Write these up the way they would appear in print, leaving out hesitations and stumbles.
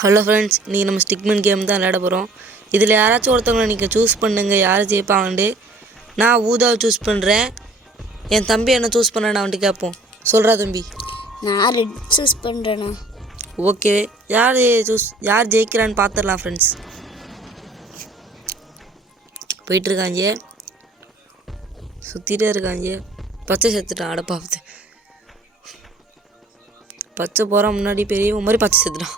Hello friends, இன்றைக்கி நம்ம Stickmin game தான் விளையாட போகிறோம். இதில் யாராச்சும் ஒருத்தவங்களை நீங்கள் சூஸ் பண்ணுங்கள், யார் ஜெயிப்பாங்கன்ட்டு. நான் ஊதாவை சூஸ் பண்ணுறேன். என் தம்பி என்ன சூஸ் பண்ணேன்னு அவன்ட்டு கேட்போம். சொல்கிறா தம்பி? நான் ரெட் சூஸ் பண்ணுறேண்ணா. ஓகே, யார் ஜெயிக்கிறான்னு பார்த்துடலாம் ஃப்ரெண்ட்ஸ். போயிட்டுருக்காங்க, சுற்றிட்டே இருக்காங்க. பச்சை செத்துட்டான். அடப்பாவது, பச்சை போகிறான் முன்னாடி பெரிய மாதிரி பச்சை செத்துட்டான்.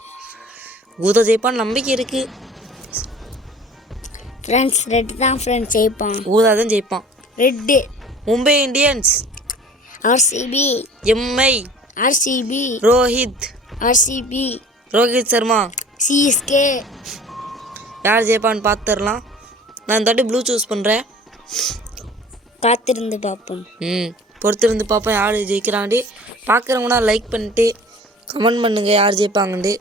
ஊதா ஜெயிப்பான்னு நம்பிக்கை இருக்குது ஃப்ரெண்ட்ஸ். ரெட் தான் ஃப்ரெண்ட்ஸ் ஜெயிப்பான். ஊதா தான் ஜெயிப்பான். Red Mumbai Indians, RCB, MI, RCB, Rohit, RCB, Rohit Sharma, CSK. யார் ஜெயிப்பான்னு பார்த்துடலாம். நான் இந்த வாட்டி ப்ளூ சூஸ் பண்ணுறேன். காத்திருந்து பார்ப்போம். பொறுத்திருந்து பார்ப்போம் யார் ஜெயிக்கிறாண்டி. பார்க்குறவங்கன்னா லைக் பண்ணிட்டு கமெண்ட் பண்ணுங்கள் யார் ஜெயிப்பாங்கண்டு.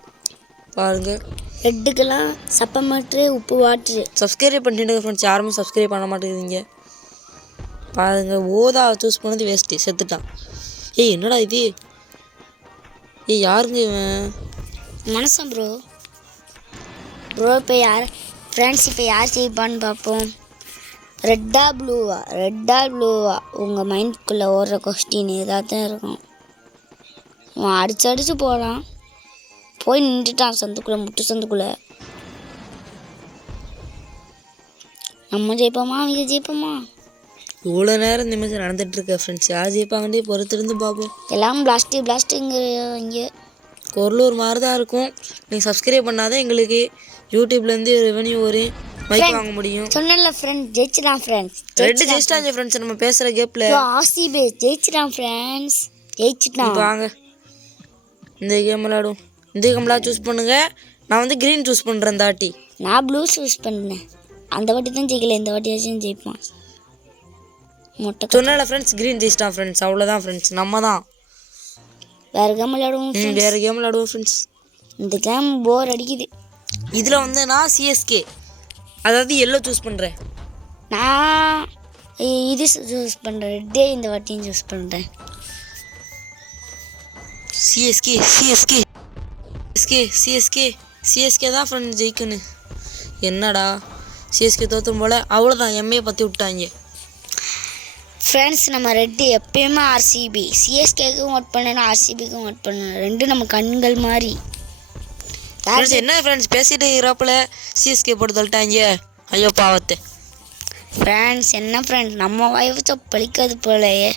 பாருங்கள், ரெட்டுக்கெல்லாம் சப்பமற்று உப்பு வாட்ரு. சப்ஸ்கிரைப் பண்ணிட்டு ஃப்ரெண்ட்ஸ். யாருமே சப்ஸ்கிரைப் பண்ண மாட்டேங்குதுங்க. பாருங்கள், ஓதா சூஸ் பண்ணது வேஸ்ட்டு, செத்துட்டான். ஏய் என்னடா இது? யாருங்க இவன்? மனசம் ப்ரோ. இப்போ யார் ஃப்ரெண்ட்ஸ், இப்போ யார் ஜெயிப்பான்னு பார்ப்போம். ரெட்டா ப்ளூவா உங்கள் மைண்டுக்குள்ளே ஓடுற கொஸ்டின் ஏதாவது தான் இருக்கும். அவன் அடிச்சு போகிறான், போய் நின்றுட்டான் சந்துக்குள்ளே, முட்டு சந்துக்குள்ளே. நம்ம ஜெயிப்போமா அவங்க ஜெயிப்போமா? இவ்வளோ நேரம் இந்த மாதிரி நடந்துகிட்ருக்க ஃப்ரெண்ட்ஸ். யார் ஜெயிப்பாங்கன்னே பொறுத்திருந்து பார்ப்போம். எல்லாம் பிளாஸ்ட்டுங்க இங்கே. குரல் ஒரு மாதிரி தான் இருக்கும். நீங்கள் சப்ஸ்கிரைப் பண்ணாதான் எங்களுக்கு யூடியூப்லேருந்து ரெவன்யூ வரும், மைக் வாங்க முடியும். சொன்னல ஃப்ரெண்ட், ஜெயிச்சிடான் ஃப்ரெண்ட்ஸ். ரெட்டு ஜெயிச்சிட்டாங்க ஃப்ரெண்ட்ஸ். நம்ம பேசுகிற கேப்பில் ஆர்சிபி ஜெயிச்சிடான் ஃப்ரெண்ட்ஸ், ஜெயிச்சிட்டான். வாங்க இந்த கேம் விளையாடும். இந்த கேம்லாம் சூஸ் பண்ணுங்கள். நான் வந்து க்ரீன் சூஸ் பண்ணுறேன் இந்த வாட்டி. நான் ப்ளூ சூஸ் பண்ணேன். அந்த வாட்டி தான் ஜெயிக்கல, இந்த வாட்டியாச்சும் ஜெயிப்பான். மொட்டை சொன்னால ஃப்ரெண்ட்ஸ், க்ரீன் ஜெயிச்சிட்டான் ஃப்ரெண்ட்ஸ். அவ்வளோதான் ஃப்ரெண்ட்ஸ், நம்ம தான் வேறு கேம் விளையாடுவோம். வேறு கேம் விளையாடுவோம் ஃப்ரெண்ட்ஸ். இந்த கேம் போர் அடிக்குது. இதில் வந்து நான் சிஎஸ்கே, அதாவது எல்லோ சூஸ் பண்ணுறேன். நான் இது சூஸ் பண்ணுறேன், ரெட்டே இந்த வாட்டியும் சூஸ் பண்ணுறேன். சிஎஸ்கே தான் ஃப்ரெண்ட் ஜெயிக்கணும். என்னடா சிஎஸ்கே தோற்றும் போல். அவ்வளோதான், எம்ஏ பற்றி விட்டாங்க ஃப்ரெண்ட்ஸ். நம்ம ரெட்டு எப்பயுமே ஆர்சிபி, சிஎஸ்கேக்கும் ஒர்க் பண்ணணும், ஆர்சிபிக்கும் ஒர்க் பண்ணணும். ரெண்டும் நம்ம கண்கள் மாதிரி. என்ன ஃப்ரெண்ட்ஸ் பேசிட்டு இருக்கிறப்பல சிஎஸ்கே போட்டு தள்ளிட்டாங்க. ஐயோ பாவத்தை ஃப்ரெண்ட்ஸ். என்ன ஃப்ரெண்ட்ஸ், நம்ம வாய்ப்பு பழிக்காது போலயே.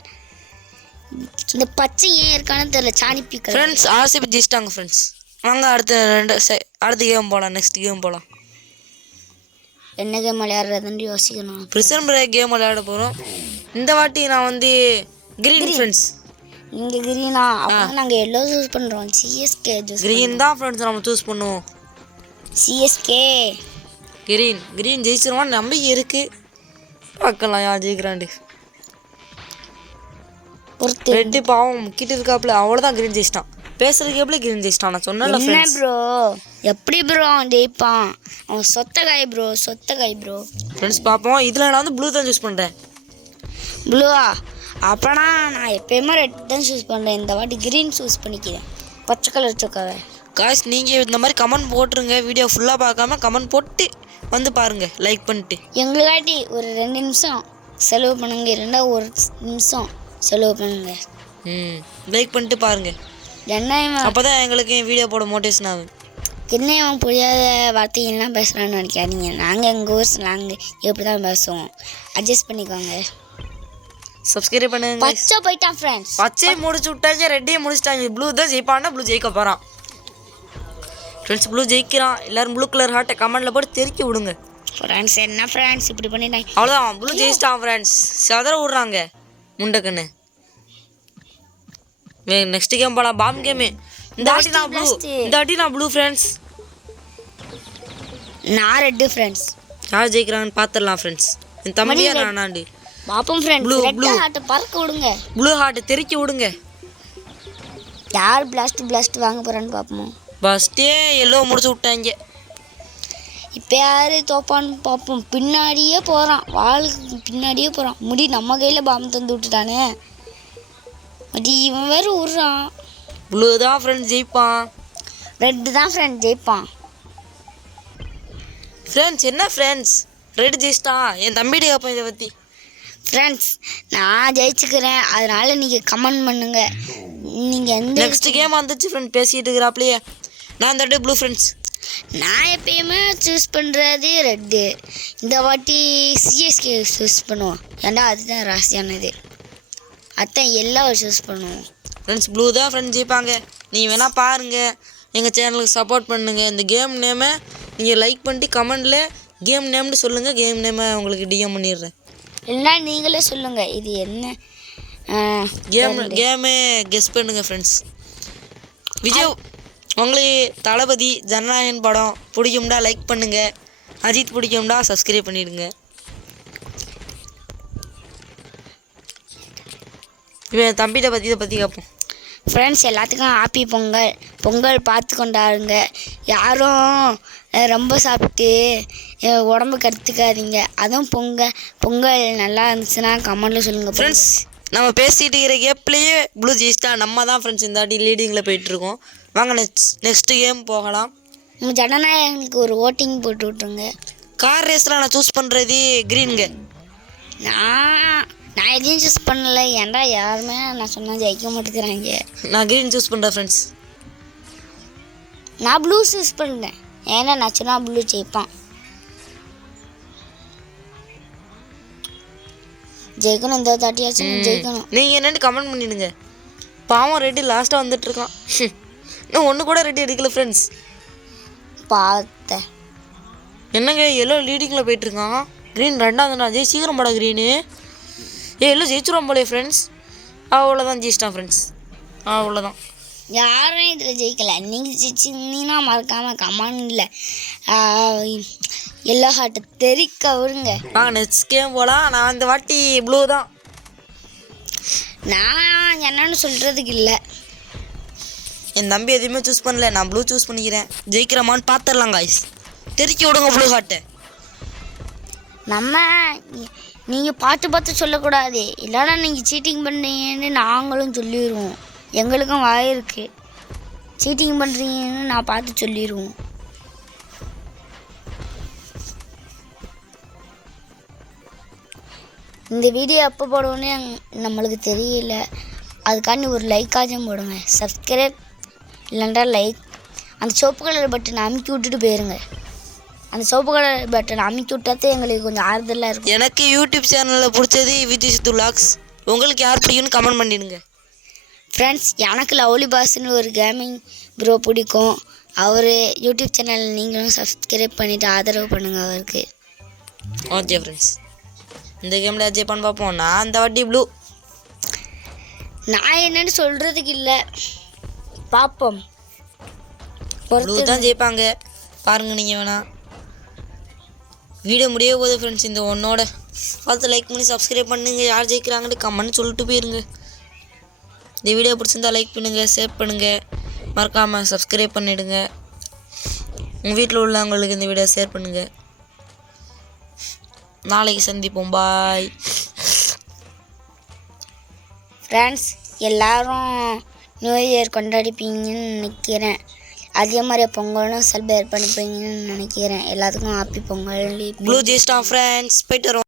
இந்த பச்சை ஏன் இருக்கான்னு தெரியல, சாணி பீக்க. ஃப்ரெண்ட்ஸ் ஆர்சிபி ஜெயிச்சிட்டாங்க ஃப்ரெண்ட்ஸ். வாங்க அடுத்த கேம் போகலாம். நெக்ஸ்ட் கேம் போகலாம். என்ன கேம் விளையாடுறதுன்னு யோசிக்கணும். பிரிசன் பிரேக் கேம் விளையாட போகிறோம். இந்த வாட்டி நான் வந்து கிரீன் ஃப்ரெண்ட்ஸ். இங்கே கிரீனா? அப்போ நாங்கள் எல்லோ சூஸ் பண்ணுறோம். சிஎஸ்கே கிரீன் தான் ஃப்ரெண்ட்ஸ் நம்ம சூஸ் பண்ணுவோம். சிஎஸ்கே கிரீன் ஜெயிச்சிருவான்னு நம்பிக்கை இருக்குது. பார்க்கலாம் யார் ஜெயிக்கிறாண்டு. ரெட்டு பாவம் கிட்ட இருக்காப்புல. அவ்வளோதான், கிரீன் ஜெயிச்சிட்டான். பேசுகிற கேப்பில் கிரீன் ஜெயிச்சிட்டான். நான் சொன்னேன்ல ஃப்ரெண்ட்ஸ். ப்ரோ எப்படி ப்ரோ அவன் ஜெயிப்பான்? அவன் சொத்த காய் ப்ரோ ஃப்ரெண்ட்ஸ். பார்ப்போம். இதில் நான் வந்து ப்ளூ தான் சூஸ் பண்ணுறேன். ப்ளூவா? அப்போனா நான் எப்பயுமே ரெட் தான் சூஸ் பண்ணுறேன். இந்த வாட்டி கிரீன் சூஸ் பண்ணிக்கிறேன், பச்சை கலர் சொக்காவை. காய்ஸ், நீங்கள் இந்த மாதிரி கமெண்ட் போட்டுருங்க. வீடியோ ஃபுல்லாக பார்க்காம கமெண்ட் போட்டு வந்து பாருங்கள், லைக் பண்ணிட்டு. எங்களுக்காட்டி ஒரு 2 நிமிஷம் செலவு பண்ணுங்க, 1 நிமிஷம் செலவு பண்ணுங்க. லைக் பண்ணிட்டு பாருங்கள். என்ன அப்போ தான் எங்களுக்கு வீடியோ போட மோட்டிவேஷன் ஆகும். என்ன இவன் புரியாத வார்த்தைகள்லாம் பேசுகிறான்னு நினைக்காதீங்க. நாங்கள் எங்கள் ஊர் நாங்கள் எப்படி தான் பேசுவோம், அட்ஜஸ்ட் பண்ணிக்கோங்க. சப்ஸ்கிரைப் பண்ணுங்க. பச்சை போயிட்டான் ஃப்ரெண்ட்ஸ். பச்சையை முடிச்சு விட்டாங்க, ரெட்டையும் முடிச்சிட்டாங்க. ப்ளூ தான் ஜெயிப்பான்னா ப்ளூ ஜெயிக்க போகிறான் ஃப்ரெண்ட்ஸ். ப்ளூ ஜெயிக்கிறான். எல்லோரும் ப்ளூ கலர் ஹார்ட்டை கமெண்டில் போட்டு தெறிக்கி விடுங்க ஃப்ரெண்ட்ஸ். என்ன ஃப்ரெண்ட்ஸ் இப்படி பண்ணிட்டாங்க? அவ்வளோதான், ப்ளூ ஜெயிச்சிட்டான் ஃப்ரெண்ட்ஸ். சதற விட்றாங்க முண்டக்கண்ணு. நெக்ஸ்ட் கேம் போகலாம், பாம் கேமு. இந்த வாட்டி நான் ப்ளூ ஃப்ரெண்ட்ஸ். நான் ரெட்டு ஃப்ரெண்ட்ஸ். யார் ஜெயிக்கிறாங்கன்னு பார்த்துடலாம் ஃப்ரெண்ட்ஸ். என் தம்பியா நானாண்டு பாப்போம் ஃப்ரெண்ட்ஸ். ப்ளூ ஹார்ட்டை பறக்க விடுங்க, ப்ளூ ஹார்ட்டை தெறிக்கி விடுங்க. யார் பிளாஸ்ட் வாங்க போகிறான்னு பார்ப்போம். ஃபஸ்ட்டே எல்லோ முடிச்சு விட்டாங்க. இப்போ யார் தோப்பான்னு பார்ப்போம். பின்னாடியே போகிறான், வாளுக்கு பின்னாடியே போகிறான். முடி நம்ம கையில் பாம்பு தந்து விட்டுட்டானே. அது இவன் வேறு விட்றான். ப்ளூ தான் ஃப்ரெண்ட்ஸ் ஜெயிப்பான். ரெட்டு தான் ஃப்ரெண்ட் ஜெயிப்பான். ஃப்ரெண்ட்ஸ் என்ன ஃப்ரெண்ட்ஸ், ரெட் ஜெயிச்சிட்டான். என் தம்பிகிட்ட கேட்பேன் இதை பற்றி. ஃப்ரெண்ட்ஸ் நான் ஜெயிச்சுக்கிறேன், அதனால் நீங்கள் கமெண்ட் பண்ணுங்கள். நீங்கள் எந்த நெக்ஸ்ட் கேம் வந்துச்சு ஃப்ரெண்ட், பேசிகிட்டு இருக்கிறாப்லையே. நான் இந்த ப்ளூ ஃப்ரெண்ட்ஸ். நான் எப்பயுமே சூஸ் பண்ணுறது ரெட்டு. இந்த வாட்டி சிஎஸ்கே சூஸ் பண்ணுவோம், ஏன்டா அதுதான் ராசியானது. அதான் எல்லாம் சூஸ் பண்ணுவோம். ஃப்ரெண்ட்ஸ் ப்ளூ தான் ஃப்ரெண்ட்ஸ் ஜெயிப்பாங்க. நீங்கள் வேணால் பாருங்கள், எங்கள் சேனலுக்கு சப்போர்ட் பண்ணுங்கள். இந்த கேம் நேமை நீங்கள் லைக் பண்ணிட்டு கமெண்டில் கேம் நேம்னு சொல்லுங்கள். கேம் நேமை உங்களுக்கு டிஎம் பண்ணிடுறேன். இல்லைனா நீங்களே சொல்லுங்கள் இது என்ன கேமே கெஸ் பண்ணுங்கள் ஃப்ரெண்ட்ஸ். விஜய் உங்களுக்கு தளபதி ஜனநாயகன் படம் பிடிக்கும்டா லைக் பண்ணுங்கள். அஜித் பிடிக்கும்டா சப்ஸ்கிரைப் பண்ணிவிடுங்க. இப்போ என் தம்பிகிட்ட இதை பற்றி கேட்போம். ஃப்ரெண்ட்ஸ் எல்லாத்துக்கும் ஹாப்பி பொங்கல். பொங்கல் பார்த்து கொண்டாடுங்க. யாரும் ரொம்ப சாப்பிட்டு உடம்பு கெடுத்துக்காதீங்க. அதுவும் பொங்கல் நல்லா இருந்துச்சுன்னா கமெண்ட்டில் சொல்லுங்கள் ஃப்ரெண்ட்ஸ். நம்ம பேசிகிட்டு இருக்கிற கேப்லேயே ப்ளூ ஜெயிச்சிட்டா. நம்ம தான் ஃப்ரெண்ட்ஸ் இந்த வாட்டி லீடிங்கில் போயிட்டுருக்கோம். வாங்க நெக்ஸ்ட் கேம் போகலாம். உங்கள் ஜனநாயகனுக்கு ஒரு ஓட்டிங் போட்டு விட்ருங்க. கார் ரேஸில் நான் சூஸ் பண்ணுறது க்ரீனுங்க. நான் எதையும் சூஸ் பண்ணல, ஏன்டா யாருமே நான் சொன்னால் ஜெயிக்க மாட்டேங்கிறாங்க. நான் க்ரீன் சூஸ் பண்ணுறேன் ஃப்ரெண்ட்ஸ். நான் ப்ளூ சூஸ் பண்ணேன், ஏன்னா நான் சொன்னால் ப்ளூ ஜெயிப்பான். ஜெயிக்கணும், இந்த தாட்டியாச்சும் ஜெயிக்கணும். நீங்கள் என்னென்னு கமெண்ட் பண்ணிடுங்க. பாவம் ரெட்டு லாஸ்ட்டாக வந்துட்டுருக்கான். இன்னும் ஒன்று கூட ரெட்டு எடுக்கல ஃப்ரெண்ட்ஸ். பார்த்தேன் என்னங்க எல்லோ லீடிங்கில் போயிட்டுருக்கான். க்ரீன் ரெண்டாவது ஜெய் சீக்கிரம் படா க்ரீனு. எல்லோ ஜெயிச்சிரும் போலே ஃப்ரெண்ட்ஸ். அவ்வளோதான் ஜெயிச்சிட்டான் ஃப்ரெண்ட்ஸ், அவ்வளோதான். யாரும் இதில் ஜெயிக்கலை. நீங்கள் ஜெயிச்சிங்கன்னா மறக்காமல் கமெண்டில் எல்லா ஹார்ட்டை தெரிக்க விடுங்க. வாங்க நெக்ஸ்ட் கேம் போகலாம். நான் இந்த வாட்டி ப்ளூ தான். நான் என்னன்னு சொல்கிறதுக்கு இல்லை. என் தம்பி எதுவுமே சூஸ் பண்ணல, நான் ப்ளூ சூஸ் பண்ணிக்கிறேன். ஜெயிக்கிறமான்னு பார்த்துடலாம் காய்ஸ். தெரிக்க விடுங்க ப்ளூ ஹார்ட்டை. நீங்கள் பார்த்து சொல்லக்கூடாது, இல்லைன்னா நீங்கள் சீட்டிங் பண்ணீங்கன்னு நாங்களும் சொல்லிடுவோம். எங்களுக்கும் வாய் இருக்குது, சீட்டிங் பண்ணுறீங்கன்னு நான் பார்த்து சொல்லிடுவோம். இந்த வீடியோ எப்போ போடுவோன்னே நம்மளுக்கு தெரியல. அதுக்காண்டி ஒரு லைக்காச்சும் போடுங்க. சப்ஸ்கிரைப் இல்லைன்றா லைக். அந்த சிவப்பு கலர் பட்டனை அமுக்கி விட்டுட்டு போயிருங்க. அந்த சிவப்பு கலர் பட்டனை அமுக்கி விட்டாதான் எங்களுக்கு கொஞ்சம் ஆறுதலாக இருக்கும். எனக்கு யூடியூப் சேனலில் பிடிச்சது விஜய் சித்து விலாக்ஸ். உங்களுக்கு யார் பிடிக்கும்னு கமெண்ட் பண்ணிடுங்க ஃப்ரெண்ட்ஸ். எனக்கு லவ்லி பாஸ்ன்னு ஒரு கேமிங் ப்ரோ பிடிக்கும். அவர் யூடியூப் சேனல் நீங்களும் சப்ஸ்கிரைப் பண்ணிவிட்டு ஆதரவு பண்ணுங்கள் அவருக்கு. ஓகே ஃப்ரெண்ட்ஸ், இந்த கேமில் ஜெயிப்பான்னு பார்ப்போம். நான் அந்த வாட்டி ப்ளூ. நான் என்னன்னு சொல்கிறதுக்கு இல்லை, பார்ப்போம். ப்ளூ தான் ஜெயிப்பாங்க, பாருங்கள் நீங்கள் வேணா. வீடியோ முடிய போகுது ஃப்ரெண்ட்ஸ். இந்த ஒன்னோட பார்த்து லைக் பண்ணி சப்ஸ்கிரைப் பண்ணுங்கள். யார் ஜெயிக்கிறாங்கன்னு கமெண்ட் சொல்லிட்டு போயிருங்க. இந்த வீடியோ பிடிச்சிருந்தா லைக் பண்ணுங்கள், ஷேர் பண்ணுங்கள், மறக்காமல் சப்ஸ்கிரைப் பண்ணிவிடுங்க. உங்கள் வீட்டில் உள்ளவங்களுக்கு இந்த வீடியோ ஷேர் பண்ணுங்கள். நாளைக்கு சந்திப்போம். Bye friends. எல்லோரும் நியூ இயர் கொண்டாடிப்பீங்கன்னு நினைக்கிறேன். அதே மாதிரி பொங்கலும் செலிப்ரேட் பண்ணிப்பீங்கன்னு நினைக்கிறேன். எல்லாத்துக்கும் ஹாப்பி பொங்கல். ப்ளூ ஜெயிச்சிட்டான் ஃப்ரெண்ட்ஸ், போயிட்டு வரோம்.